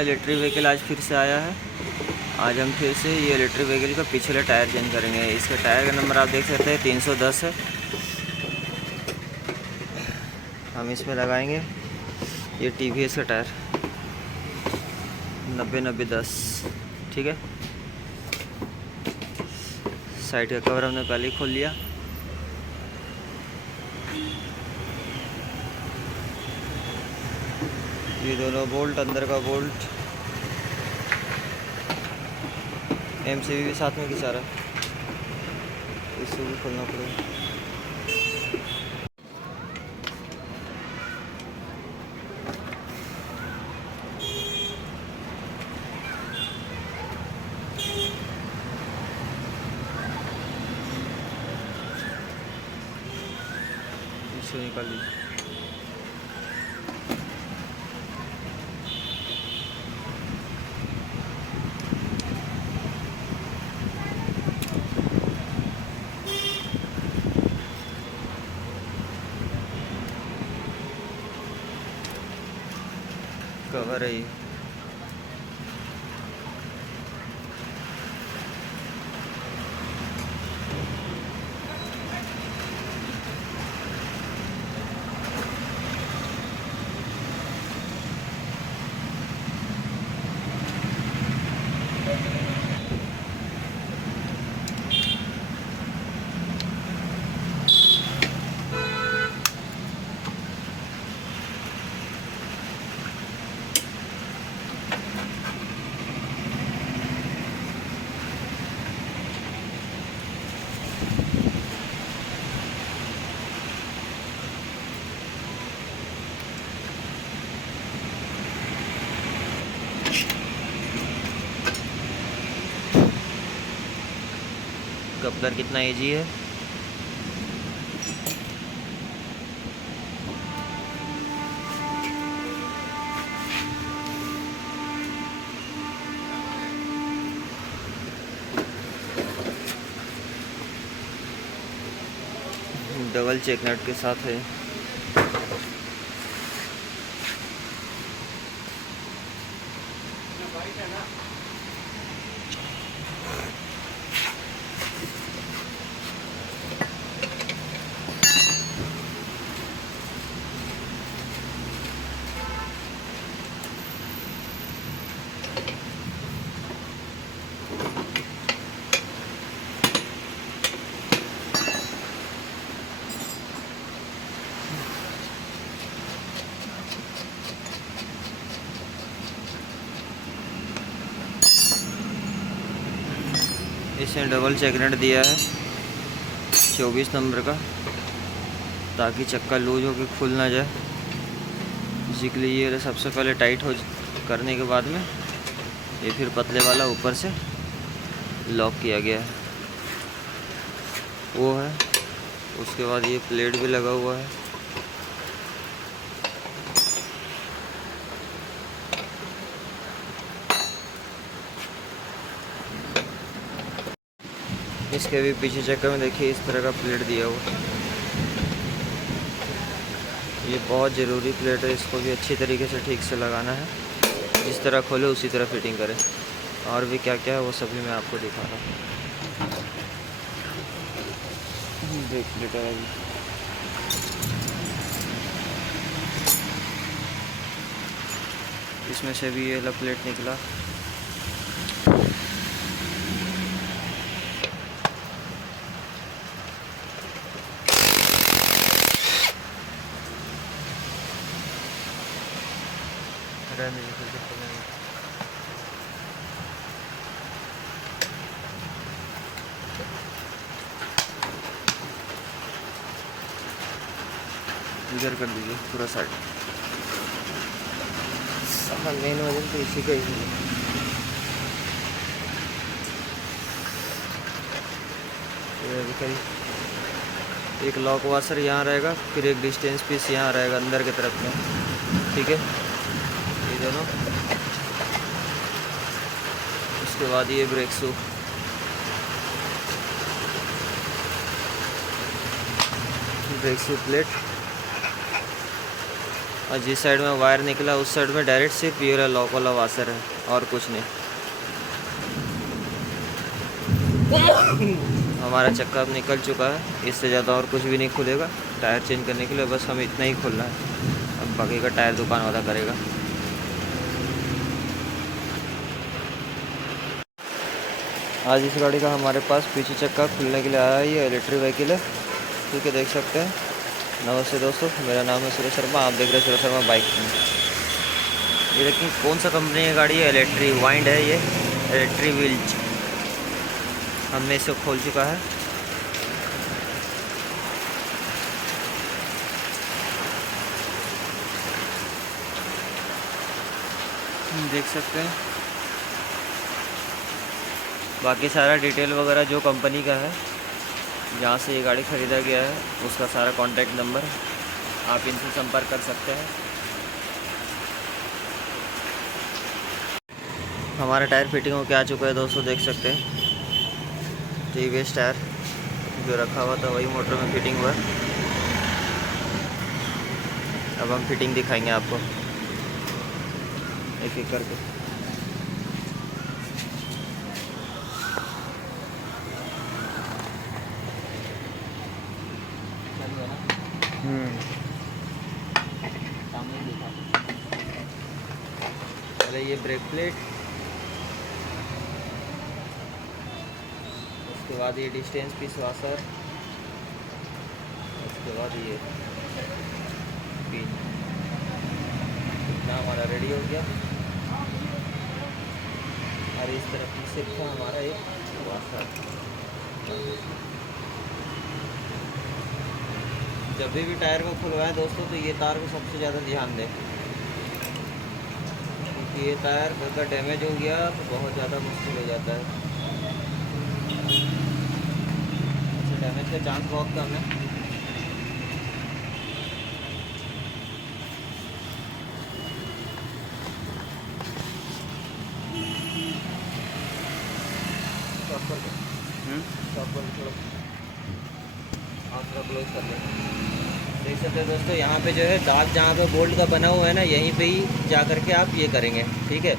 Electric vehicle आज फिर से आया है। आज हम फिर से ये इलेक्ट्रिक व्हीकल का पिछले टायर चेंज करेंगे। इसका टायर का नंबर आप देख सकते हैं 310 है। हम इसमें लगाएंगे ये TVS का टायर 90-90-10, ठीक है। साइड का कवर हमने पहले ही खोल लिया। ये दोनों बोल्ट, अंदर का बोल्ट MCB भी साथ में खिंचा रहा है, इसको भी खोलना पड़ेगा। इसको निकाल लीजिए। कवर है ये। कपलर कितना इजी है। डबल चेक नट के साथ है। इसने डबल चेक नट दिया है 24 नंबर का, ताकि चक्का लूज होकर खुल ना जाए। इसी के लिए ये सबसे पहले टाइट हो करने के बाद में ये फिर पतले वाला ऊपर से लॉक किया गया है, वो है। उसके बाद ये प्लेट भी लगा हुआ है। इसके भी पीछे चक्कर में देखिए इस तरह का प्लेट दिया हुआ। ये बहुत ज़रूरी प्लेट है, इसको भी अच्छी तरीके से ठीक से लगाना है। जिस तरह खोले उसी तरह फिटिंग करें। और भी क्या क्या है वो सभी मैं आपको दिखा रहा हूँ। ब्रेक प्लेट है अभी। इसमें से भी ये वाला प्लेट निकला। इधर कर दीजिए पूरा साइड। मेन वजन तो इसी का ही है। एक लॉक वाशर यहाँ रहेगा, फिर एक डिस्टेंस पीस यहाँ रहेगा अंदर की तरफ में, ठीक है। ये दोनों। उसके बाद ये ब्रेक शू, प्लेट, और जिस साइड में वायर निकला उस साइड में डायरेक्ट सिर्फ ये रहा लॉक वाला वाशर है और कुछ नहीं। हमारा चक्का अब निकल चुका है, इससे ज़्यादा और कुछ भी नहीं खुलेगा। टायर चेंज करने के लिए बस हमें इतना ही खोलना है, अब बाकी का टायर दुकान वाला करेगा। आज इस गाड़ी का हमारे पास पीछे चक्का खुलने के लिए आया है, ये इलेक्ट्रिक व्हीकल है, ठीक है, देख सकते हैं। नमस्ते दोस्तों, मेरा नाम है सुरेश शर्मा, आप देख रहे हैं सुरेश शर्मा बाइक। ये देखिए कौन सा कंपनी की गाड़ी है, इलेक्ट्रिक वाइंड है, ये इलेक्ट्रिक व्हील्स। हमने इसे खोल चुका है। देख सकते हैं बाकी सारा डिटेल वगैरह जो कंपनी का है, जहाँ से ये गाड़ी ख़रीदा गया है, उसका सारा कॉन्टैक्ट नंबर, आप इनसे संपर्क कर सकते हैं। हमारा टायर फिटिंग होकर आ चुका है दोस्तों, देख सकते हैं। टीवीएस टायर जो रखा हुआ था वही मोटर में फिटिंग हुआ है। अब हम फिटिंग दिखाएंगे आपको एक एक करके। सामने दिखा। पहले ये ब्रेक प्लेट, उसके बाद ये डिस्टेंस पीस वाशर, उसके बाद ये पिन। इतना हमारा रेडी हो गया। और इस तरफ सिर्फ था हमारा एक वाशर। जब भी टायर को खुलवाएं दोस्तों तो ये तार को सबसे ज़्यादा ध्यान दें, क्योंकि ये टायर अगर डैमेज हो गया तो बहुत ज़्यादा मुश्किल हो जाता है। अच्छा, डैमेज का चांस बहुत कम है। थोड़ा क्लोज कर लें। देख सकते हैं दोस्तों, यहाँ पे जो है दाग जहाँ पे बोल्ट का बना हुआ है ना, यहीं पे ही जा करके आप ये करेंगे, ठीक है।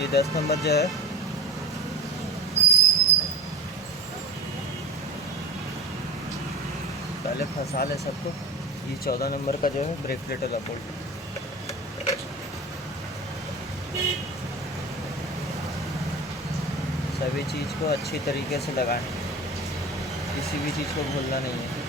ये 10 नंबर जो है पहले फंसा ले सबको। ये 14 नंबर का जो है ब्रेक प्लेट वाला बोल्ट। सभी चीज़ को अच्छी तरीके से लगाएं, किसी भी चीज़ को भूलना नहीं है।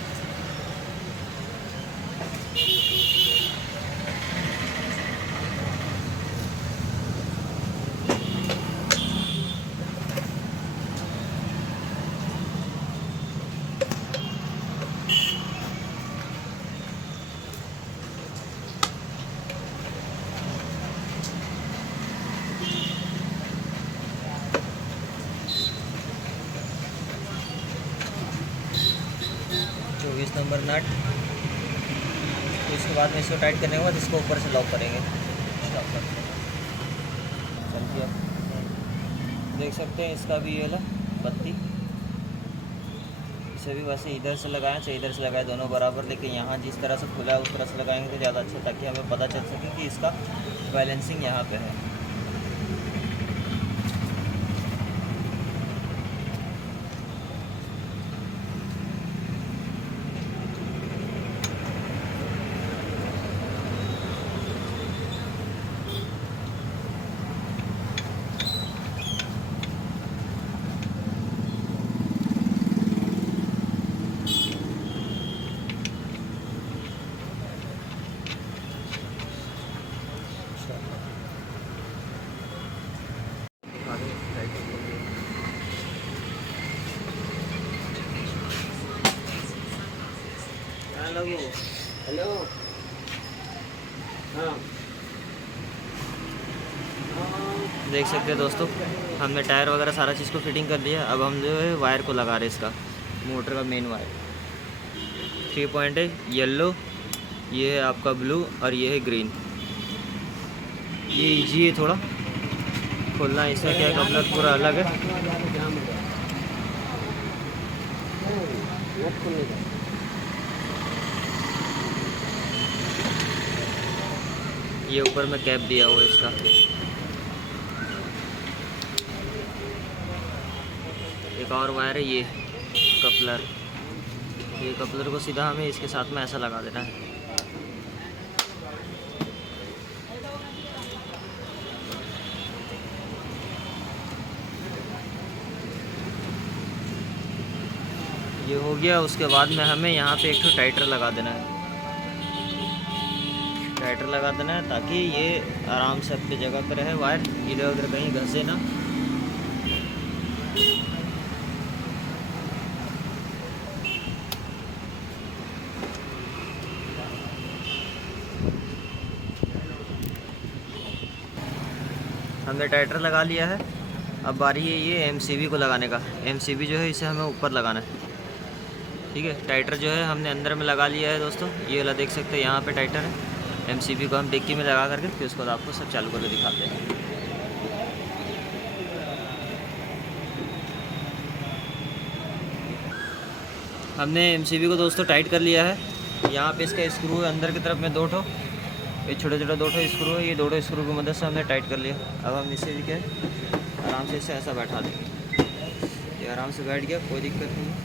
इस नंबर नट, तो इसके बाद में इसको टाइट करने के बाद इसको ऊपर से लॉक करेंगे। चलिए देख सकते हैं इसका भी ये वाला बत्ती, इसे भी वैसे इधर से लगाएं चाहे इधर से लगाएं, दोनों बराबर, लेकिन यहाँ जिस तरह से खुला है उस तरह से लगाएंगे तो ज़्यादा अच्छा, ताकि हमें पता चल सके कि इसका बैलेंसिंग यहाँ पे है। हेलो, हाँ, देख सकते हैं दोस्तों, हमने टायर वगैरह सारा चीज़ को फिटिंग कर लिया। अब हम जो है वायर को लगा रहे हैं, इसका मोटर का मेन वायर। 3 पॉइंट है, येलो, ये है आपका ब्लू और ये है ग्रीन। ये इजी है थोड़ा खोलना, इसका क्या कपलर पूरा अलग है। नट खुलने का। ये ऊपर में कैप दिया हुआ है इसका। एक और वायर है ये कपलर। ये कपलर को सीधा हमें इसके साथ में ऐसा लगा देना है। ये हो गया। उसके बाद में हमें यहाँ पे एक तो टाइटर लगा देना है। टाइटर लगा देना है ताकि ये आराम से अपनी जगह पर रहे, वायर इधर उधर कहीं घसे ना। हमने टाइटर लगा लिया है। अब बारी है ये एमसीबी को लगाने का। एमसीबी जो है इसे हमें ऊपर लगाना है। ठीक है, टाइटर जो है हमने अंदर में लगा लिया है दोस्तों। ये वाला देख सकते हैं, यहाँ पे टाइटर है। एमसीबी को हम डिक्की में लगा करके फिर उसके बाद आपको सब चालू करके दिखाते हैं। हमने एमसीबी को दोस्तों टाइट कर लिया है। यहाँ पे इसका स्क्रू है अंदर की तरफ में 2 ठो। ये छोटे छोटे 2 ठो स्क्रू है। ये 2 स्क्रू की मदद से हमने टाइट कर लिया। अब हम इसे भी क्या है आराम से इसे ऐसा बैठा देंगे। ये आराम से बैठ गया, कोई दिक्कत नहीं है।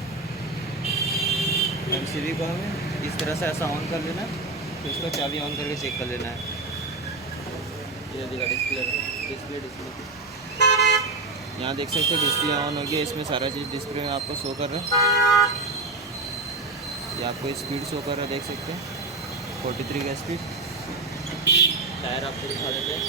एमसीबी को हमें इस तरह से ऐसा ऑन कर लेना है, फिर इसको चाबी ऑन करके चेक कर लेना है। ये दिखा डिस्प्ले यहाँ देख सकते हो डिस्प्ले ऑन हो गया। इसमें सारा चीज़ डिस्प्ले में आपको शो कर रहा है। ये आपको स्पीड शो कर रहा है, देख सकते हैं 43 का स्पीड। टायर आपको दिखा देते हैं।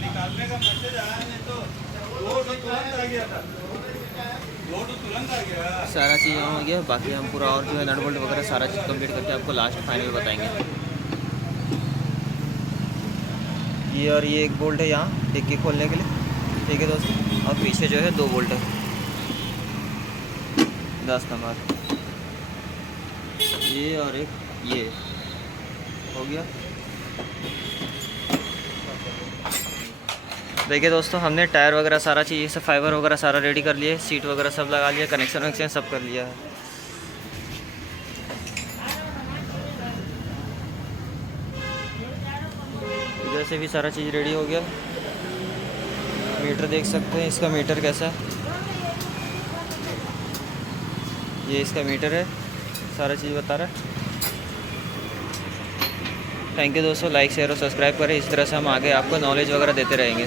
निकालने का मैसेज आया नहीं तो लोड तुरंत आ गया था। लोड तुरंत आ गया। सारा चीज़ ऑन हो गया। बाकी हम पूरा और जो है नट बोल्ट वगैरह सारा चीज़ कंप्लीट करके आपको लास्ट फाइनल बताएंगे। ये और ये 1 बोल्ट है यहाँ डिक्की खोलने के लिए। ठीक है दोस्तों, और पीछे जो है 2 बोल्ट है 10 नंबर। ये और एक ये हो गया। देखिए दोस्तों, हमने टायर वगैरह सारा चीज़ ये सब फाइबर वगैरह सारा रेडी कर लिए। सीट वगैरह सब लगा लिया, कनेक्शन वनेक्शन सब कर लिया है। इधर से भी सारा चीज़ रेडी हो गया। मीटर देख सकते हैं, इसका मीटर कैसा है। ये इसका मीटर है, सारा चीज़ बता रहा है। थैंक यू दोस्तों, लाइक शेयर और सब्सक्राइब करें। इस तरह से हम आगे आपको नॉलेज वगैरह देते रहेंगे।